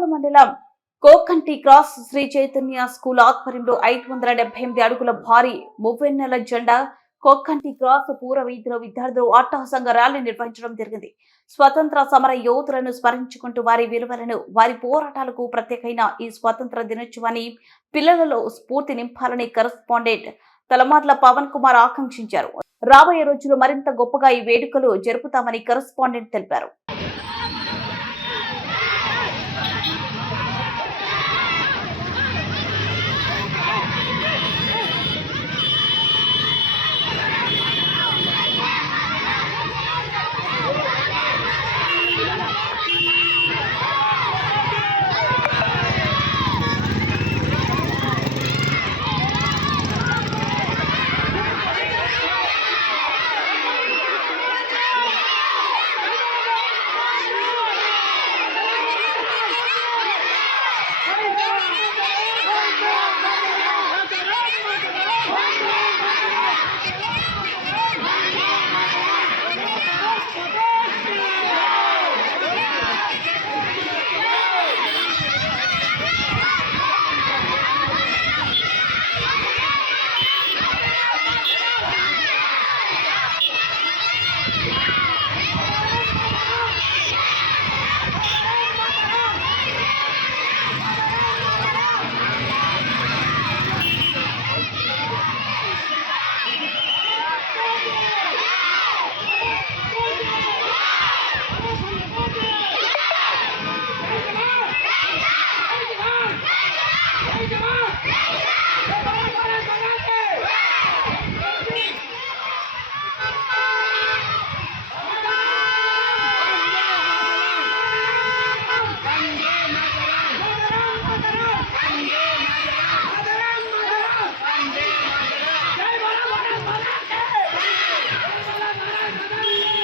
తలమల మండలం కోకంటి cross Shri Chaitanya school ఆధ్వర్యంలో 578 అడుగుల భారీ మువ్వెన్నెల జెండా కోకంటి క్రాస్ పూర వీధిలో విద్యార్థులు అట్టహాసంగా ర్యాలీ నిర్వహించడం జరిగింది. స్వతంత్ర సమర యోధులను స్మరించుకుంటూ వారి విలువలను, వారి పోరాటాలకు ప్రత్యేకమైన ఈ స్వతంత్ర దినోత్సవాన్ని పిల్లలలో స్ఫూర్తి నింపాలని కరెస్పాండెంట్ తలమర్ల పవన్ కుమార్ ఆకాంక్షించారు. రాబోయే రోజుల్లో మరింత గొప్పగా ఈ వేడుకలు జరుపుతామని కరెస్పాండెంట్ తెలిపారు.